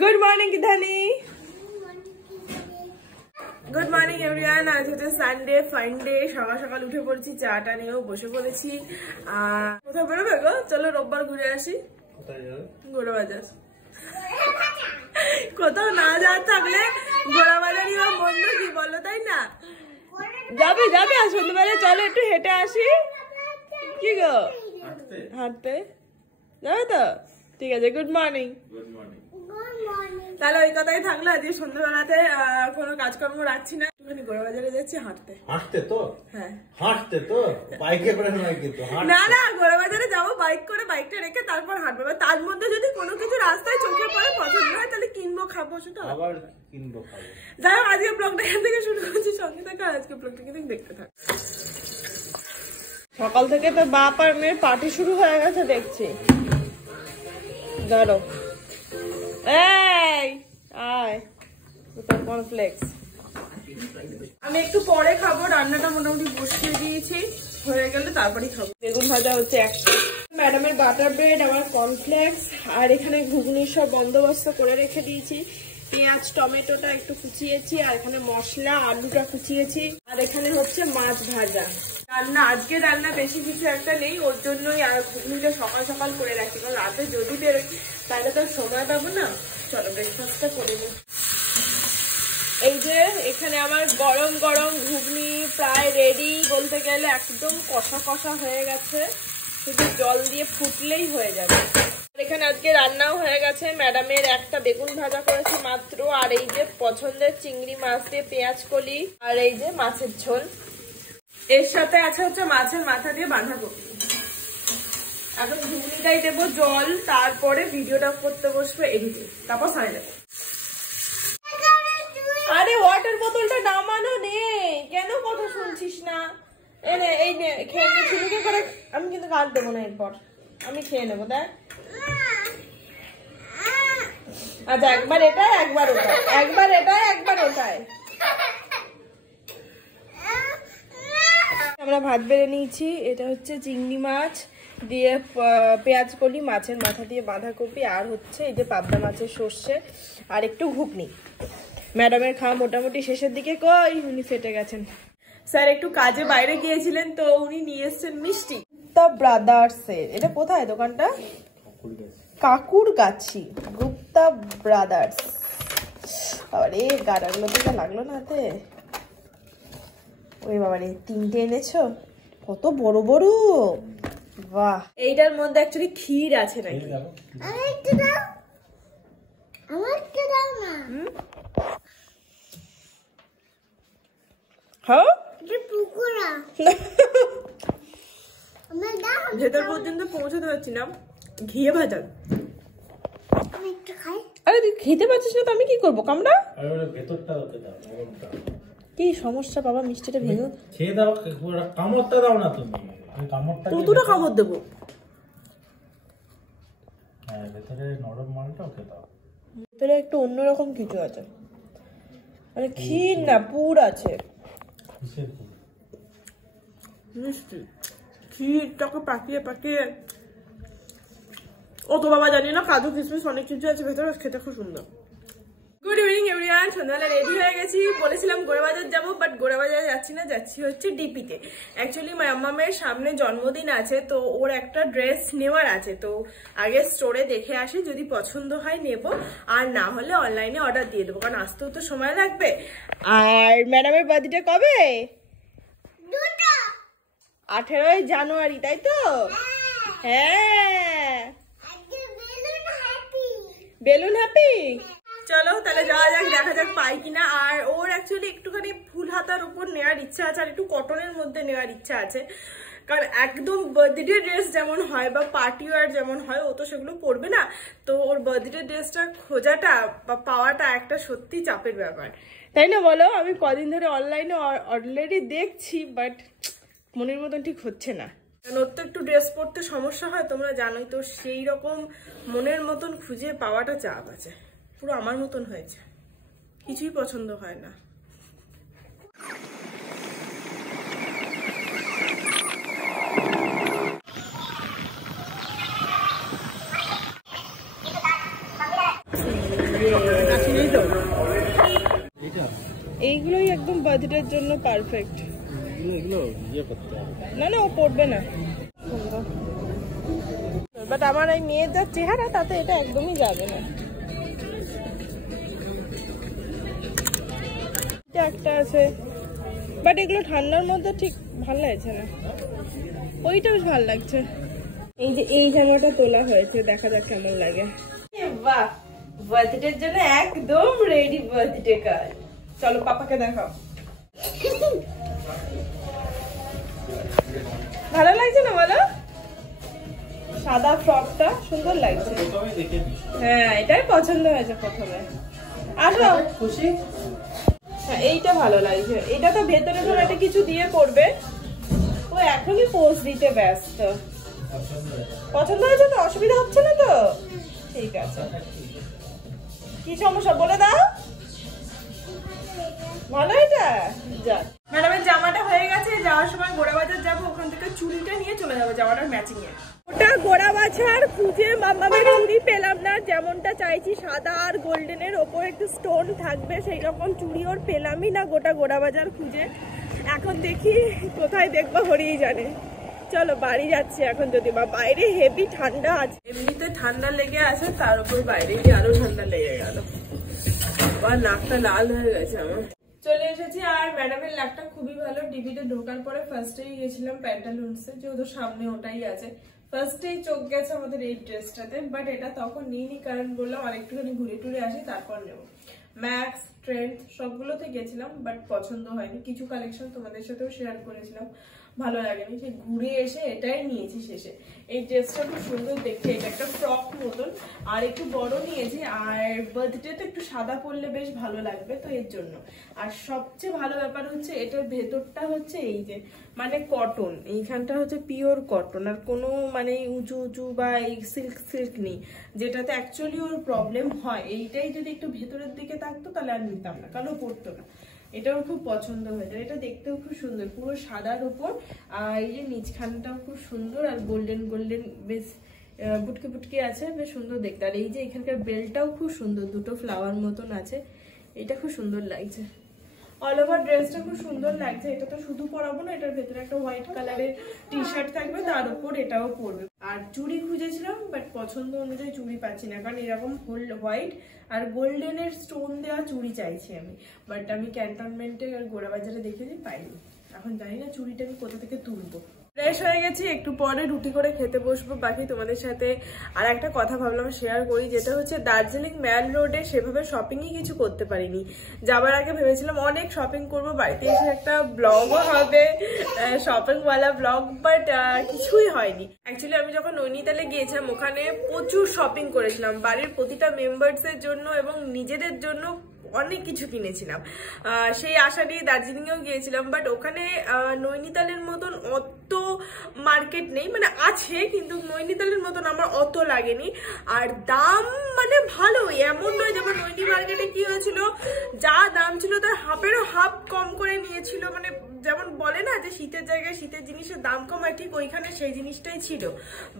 Good morning धनी। Good morning everyone. आज হচ্ছে সানডে ফান্ডে, সকাল সকাল উঠে পড়েছি, চাটা নিয়েও বসে পড়েছি। কোথাও বেরোবে গো? চলো রোববার ঘুরে আসি। কোথায় যাবে? গোড়া বাজার। কোথাও না যাওয়ার থাকলে গোড়া বাজারই বা বন্ধ কি বলো, তাই না? যাবে যাবে আর সন্ধ্যেবেলা চলো একটু হেঁটে আসি। কি গো হাঁটতে যাবে তো? ঠিক আছে, গুড মর্নিং। তাহলে ওই কথাই থাকলো। আজকে সন্ধ্যাবেলাতে কোনো কাজকর্ম রাখছি না, একটুখানি গোড়া বাজারে যাচ্ছি হাঁটতে। হাঁটতে তো? হ্যাঁ হাঁটতে তো, বাইকে করে নয় কিন্তু। না না, গোড়া বাজারে যাবো বাইক করে, বাইকটা রেখে তারপর হাঁটবো। তার মধ্যে যদি কোনো কিছু রাস্তায় চোখে পড়ে পছন্দ হয় তাহলে কিনবো, খাবো, সেটা আবার কিনবো খাবো। যাই হোক, আজকে ব্লগটা এখান থেকে শুরু করছি, সঙ্গে থাকা আজকে ব্লগটা কিন্তু দেখতে থাক। সকাল থেকে তো বাপ আর মেয়ের পার্টি শুরু হয়ে গেছে দেখছি। ধরো এই আয় কর্নফ্লেক্স। আমি একটু পরে খাবো, রান্নাটা মোটামুটি বসিয়ে দিয়েছি, হয়ে গেলে তারপরেই খাবো। বেগুন ভাজা হচ্ছে একটা, ম্যাডামের বাটার ব্রেড, আমার কর্নফ্লেক্স, আর এখানে ঘুগনির সব বন্দোবস্ত করে রেখে দিয়েছি। পেঁয়াজ টমেটোটা একটু কুচিয়েছি, আর এখানে মশলা আলুটা কুচিয়েছি, আর এখানে হচ্ছে মাছ ভাজা। রান্না আজকে রান্না বেশি কিছু একটা নেই, ওর জন্যই আর ঘুগনিটা সকাল সকাল করে রাখি, কারণ রাতে যদি বেরোই তাহলে তো সময় পাবো না। চলো ব্রেকফাস্টটা করে নিই। এই যে এখানে আমার গরম গরম ঘুগনি প্রায় রেডি, বলতে গেলে একদম কষা কষা হয়ে গেছে, শুধু জল দিয়ে ফুটলেই হয়ে যাবে। এখানে আজকে রান্নাও হয়ে গেছে, ম্যাডামের একটা বেগুন ভাজা করেছি মাত্র, আর এই যে পছন্দের চিংড়ি মাছ দিয়ে পেঁয়াজ কলি, আর এই যে মাছের ঝোল, এর সাথে আছে হচ্ছে মাছের মাথা দিয়ে বাঁধাকপি। এখন ঘুগনিটাই দেবো জল, তারপরে ভিডিওটা করতে বসবো, এডিটে, তারপর সামনে দেবো। আরে ওয়াটার বোতলটা নামানো নেই, কেন কথা শুনছিস না? এনে এই নে, খেয়ে নে ছিলুকে করে। আমি কিন্তু কাট দেবো না, এরপর আমি খেয়ে নেবো। দেখ, আচ্ছা একবার এটা একবার ওটা, একবার এটা একবার ওটায়। আমরা ভাত বেড়ে নিয়েছি, এটা হচ্ছে চিংড়ি মাছ দিয়ে পেঁয়াজ কলি, মাছের মাথা দিয়ে বাঁধাকপি, আর হচ্ছে এই যে পাবদা মাছের সর্ষে, আর একটু ঘুগনি। ম্যাডামের খাওয়া মোটামুটি শেষের দিকে, কই উনি ফেটে গেছেন। স্যার একটু কাজে বাইরে গিয়েছিলেন, তো উনি নিয়ে এসছেন মিষ্টি। গুপ্তা ব্রাদার্সের, এটা কোথায় দোকানটা? কাকুর গাছি, গুপ্তা ব্রাদার্স। আরে গাড়াগুলো তো লাগলো না হাতে। ওই বাবারে, তিনটে এনেছো, কত বড় বড়, বাহ। এইটার মধ্যে অ্যাকচুয়ালি ক্ষীর আছে নাকি? ভেতর পর্যন্ত পৌঁছতে পারছি না, ঘিয়ে ভাজা। আরে তুই খেতে পারছিস না তো আমি কি করবো? কামড়া। কি সমস্যা বাবা, মিষ্টিটা ভেঙে খেয়ে দাও, কামড়টা দাও না তুমি। কতটা কামড় দেবো? হ্যাঁ, ভেতরে নরম মালটা ওকে দাও। ভেতরে একটু অন্যরকম কিছু আছে, মানে ক্ষীর না, পুর আছে। মিষ্টি ক্ষীরটাকে পাকিয়ে পাকিয়ে, ও তো বাবা জানি না, কাজু কিশমিশ অনেক কিছু আছে ভেতরে, খেতে খুব সুন্দর। গুড ইভিনিং এভরিওয়ান, সন্ধ্যাবেলা রেডি হয়ে গেছি। বলেছিলাম গোড়া বাজার যাবো, বাট গোড়া বাজারে যাচ্ছি না, যাচ্ছি হচ্ছে ডিপিতে। অ্যাকচুয়ালি মাম্মামের সামনে জন্মদিন আছে, তো ওর একটা ড্রেস নেওয়ার আছে, তো আগে স্টোরে দেখে আসি, যদি পছন্দ হয় নেব, আর না হলে অনলাইনে অর্ডার দিয়ে দেবো, কারণ আসতেও তো সময় লাগবে। আর ম্যাডামের বার্থডে কবে? 18 জানুয়ারি, তাই তো? হ্যাঁ, বেলুন হ্যাপি। চলো তাহলে যাওয়া যাক, দেখা যাক পাই কিনা। আর ওর অ্যাকচুয়ালি একটুখানি ফুল হাতার উপর নেওয়ার ইচ্ছা আছে, আর একটু কটনের মধ্যে নেওয়ার ইচ্ছা আছে, কারণ একদম বার্থডে ড্রেস যেমন হয় বা পার্টি ওয়ার যেমন হয়, ও তো সেগুলো পরবে না। তো ওর বার্থডে ড্রেসটা খোঁজাটা বা পাওয়াটা একটা সত্যি চাপের ব্যাপার, তাই না বলো? আমি কদিন ধরে অনলাইনে অলরেডি দেখছি, বাট মনের মতন ঠিক হচ্ছে না। ওর তো একটু ড্রেস পরতে সমস্যা হয়, তোমরা জানোই তো, সেই রকম মনের মতন খুঁজে পাওয়াটা চাপ আছে। পুরো আমার মতন হয়েছে, কিছুই পছন্দ হয় না। বার্থডের জন্য পারফেক্ট। এগুলো ইয়ে করতে হবে। না না ও পড়বে না, বাট আমার এই মেয়ের যা চেহারা তাতে এটা একদমই যাবে না। এটা একটা আছে, বাট এগুলো ঠান্ডার মধ্যে ঠিক ভালো লাগছে না। ওইটা বেশ ভালো লাগছে। এই যে এই জামাটা তোলা হয়েছে, দেখা যাক কেমন লাগে। বাহ, বার্থডের জন্য একদম রেডি বার্থডে কার্ড। চলো পাপাকে দেখাও। ভালো লাগছে না বলো? সাদা ফ্রকটা সুন্দর লাগছে। হ্যাঁ এটাই পছন্দ হয়েছে প্রথমে। আসো খুশি। হ্যাঁ এইটা ভালো লাগছে। এটা তো ভেতরে ধরো একটা কিছু দিয়ে পড়বে। ও এখনই পোজ দিতে ব্যস্ত। পছন্দ হয়েছে তো? অসুবিধা হচ্ছে না তো? ঠিক আছে। কি সমস্যা বলে দাও। ভালো এটা যাক। ম্যাডামের জামাটা হয়ে গেছে। যাওয়ার সময় গোড়াবাজার যাবো, ওখান থেকে চুড়িটা নিয়ে চলে যাবো জামাটার ম্যাচিং এ। ওটা গোড়াবাজার খুঁজে মামামের চুড়ি পেলাম না, যেমনটা চাইছি সাদা আর গোল্ডেনের ওপর একটু স্টোন থাকবে সেই রকম চুড়ি ওর পেলামই না গোটা গোড়াবাজার খুঁজে। এখন দেখি কোথায় দেখবো, হরিই জানে। চলো বাড়ি যাচ্ছি এখন, যদি বা বাইরে হেভি ঠান্ডা আছে। এমনিতে ঠান্ডা লেগে আছে, তার উপর বাইরে গিয়ে আরো ঠান্ডা লেগে গেল। আর নাকটা লাল হয়ে গেছে আমার। চলে এসেছি। আর ম্যাডামের লাকটা খুবই ভালো। ডিবিতে ঢোকার পরে ফার্স্টেই গেছিলাম প্যান্টালুন্সে, যেহেতু সামনে ওটাই আছে। ফার্স্টেই চোখ গেছে আমাদের এই ড্রেসটাতে, বাট এটা তখন নিইনি, কারণ বললাম আর একটুখানি ঘুরে টুরে আসি তারপর নেবো। ম্যাক্স, ট্রেন্ড সবগুলোতে গেছিলাম, বাট পছন্দ হয়নি। কিছু কালেকশন তোমাদের সাথেও শেয়ার করেছিলাম, ভালো লাগেনি। সে ঘুরে এসে এটাই নিয়েছি শেষে। এই ড্রেসটা খুব সুন্দর দেখতে, এটা একটা ফ্রক মতন, আর একটু বড় নিয়েছি। আর বার্থডেতে একটু সাদা পরলে বেশ ভালো লাগবে, তো এর জন্য। আর সবচেয়ে ভালো ব্যাপার হচ্ছে এটার ভেতরটা হচ্ছে এই যে মানে কটন, এইখানটা হচ্ছে পিওর কটন, আর কোনো মানে উঁচু উঁচু বা এই সিল্ক সিল্ক নেই, যেটাতে অ্যাকচুয়ালি ওর প্রবলেম হয়। এইটাই যদি একটু ভেতরের দিকে থাকতো তাহলে আর নিতাম না, কারণ পরতো না। এটাও খুব পছন্দ হয়ে যায়। এটা দেখতেও খুব সুন্দর, পুরো সাদার উপর। আর এই যে নিচখানটাও খুব সুন্দর, আর গোল্ডেন গোল্ডেন বেশ বুটকে বুটকে আছে, বেশ সুন্দর দেখতে। আর এই যে এখানকার বেলটাও খুব সুন্দর, দুটো ফ্লাওয়ার মতন আছে। এটা খুব সুন্দর লাগছে। অল ওভার ড্রেসটা খুব সুন্দর লাগছে। এটা তো শুধু পরাবো না, এটার ভেতরে একটা হোয়াইট কালারের টি শার্ট থাকবে, তার উপর এটাও পরবে। আর চুড়ি খুঁজেছিলাম, বাট পছন্দ অনুযায়ী চুড়ি পাচ্ছি না, কারণ এরকম হোয়াইট আর গোল্ডেনের স্টোন দেওয়া চুড়ি চাইছি আমি। বাট আমি ক্যান্টনমেন্টে আর গোড়াবাজারে দেখেছি, পাইনি। এখন জানি না চুড়িটা আমি কোথা থেকে তুলবো। ফ্রেশ হয়ে গেছি, একটু পরে রুটি করে খেতে বসবো। বাকি তোমাদের সাথে আর একটা কথা ভাবলাম শেয়ার করি, যেটা হচ্ছে দার্জিলিং ম্যাল রোডে সেভাবে শপিংই কিছু করতে পারিনি। যাবার আগে ভেবেছিলাম অনেক শপিং করবো, বাড়িতে এসে একটা ব্লগও হবে শপিংওয়ালা ব্লগ, বাট কিছুই হয়নি। অ্যাকচুয়ালি আমি যখন নৈনিতালে গিয়েছিলাম ওখানে প্রচুর শপিং করেছিলাম, বাড়ির প্রতিটা মেম্বার্সের জন্য এবং নিজেদের জন্য অনেক কিছু কিনেছিলাম। সেই আশা নিয়ে দার্জিলিংয়েও গিয়েছিলাম, বাট ওখানে নৈনিতালের মতন অত মার্কেট নেই, মানে আছে কিন্তু নৈনিতালের মতন আমার অত লাগেনি। আর দাম মানে ভালোই, এমন নয়। যেমন নৈনি মার্কেটে কি হয়েছিল, যা দাম ছিল তার হাফেরও হাফ কম করে নিয়েছিল। মানে যেমন বলে না যে শীতের জায়গায় শীতের জিনিসের দাম কম হয়, ঠিক ওইখানে সেই জিনিসটাই ছিল।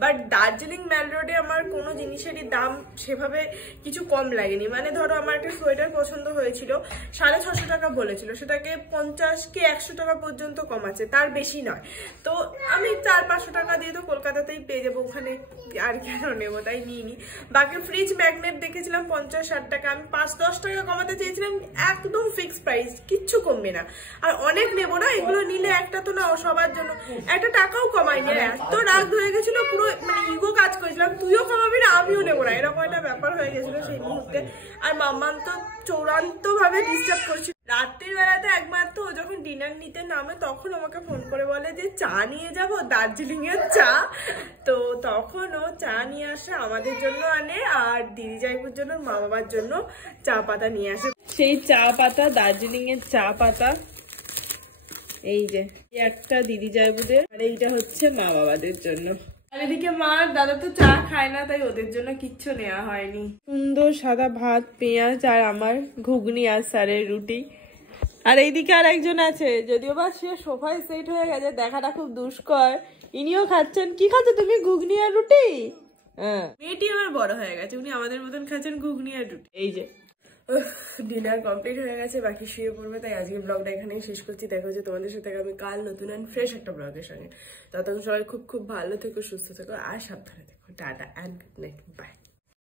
বাট দার্জিলিং ম্যাল রোডে আমার কোনো জিনিসেরই দাম সেভাবে কিছু কম লাগেনি। মানে ধরো আমার একটা সোয়েটার পছন্দ হয়েছিল, 650 টাকা বলেছিল, সেটাকে 50 কি 100 টাকা পর্যন্ত কম আছে, তার বেশি নয়। তো আমি 400-500 টাকা দিয়ে তো কলকাতাতেই পেয়ে যাবো, ওখানে আর কেন নেবো, তাই নিইনি। বাকি ফ্রিজ ম্যাগনেট দেখেছিলাম 50-60 টাকা, আমি 5-10 টাকা কমাতে চেয়েছিলাম, একদম ফিক্স প্রাইস, কিচ্ছু কমবে না। আর অনেক নেবো না, এগুলো নিলে একটা তো না সবার জন্য, একটা টাকাও কমাইনি। এত রাগ হয়ে গেছিল, পুরো মানে ইগো কাজ করেছিলাম, তুইও কমাবি না আমিও নেবো না, এরকম একটা ব্যাপার হয়ে গেছিল সেই মুহূর্তে। আর মাম্মাম তো চূড়ান্ত ভাবে ডিস্টার্ব করছিল। রাত্রির বেলাতে একমাত্র ও যখন ডিনার নিতে নামে তখন আমাকে ফোন করে বলে যে চা নিয়ে যাবো, দার্জিলিং এর চা। তো তখন ও চা নিয়ে আসে, আমাদের জন্য আনে, আর দিদি জাইবুর জন্য, মা বাবার জন্য চা পাতা নিয়ে আসে। সেই চা পাতা, দার্জিলিং এর চা পাতা, এই যে একটা দিদি জাইবুদের, আর এইটা হচ্ছে মা বাবাদের জন্য। আর এদিকে মা দাদা তো চা খায় না, তাই ওদের জন্য কিচ্ছু নেওয়া হয়নি। সুন্দর সাদা ভাত, পেঁয়াজ, আর আমার ঘুগনি আর স্যারের রুটি। আর এইদিকে আর একজন আছে, যদিও বা সে সোফায় সেট হয়ে গেছে, দেখাটা খুব দুষ্কর। ইনিও খাচ্ছেন। কি খাচ্ছ তুমি? ঘুগনি আর রুটি? হ্যাঁ, মেয়েটি আমার বড় হয়ে গেছে, উনি আমাদের মতন খাচ্ছেন ঘুগনি আর রুটি। এই যে ডিনার কমপ্লিট হয়ে গেছে, বাকি শুয়ে পড়বে। তাই আজকে ব্লগটা এখানেই শেষ করছি। দেখা হচ্ছে তোমাদের সাথে আমি কাল নতুন অ্যান্ড ফ্রেশ একটা ব্লগের সঙ্গে। ততক্ষণ সবাই খুব খুব ভালো থেকো, সুস্থ থেকো আর সাবধানে থেকো। Tata and good night, by.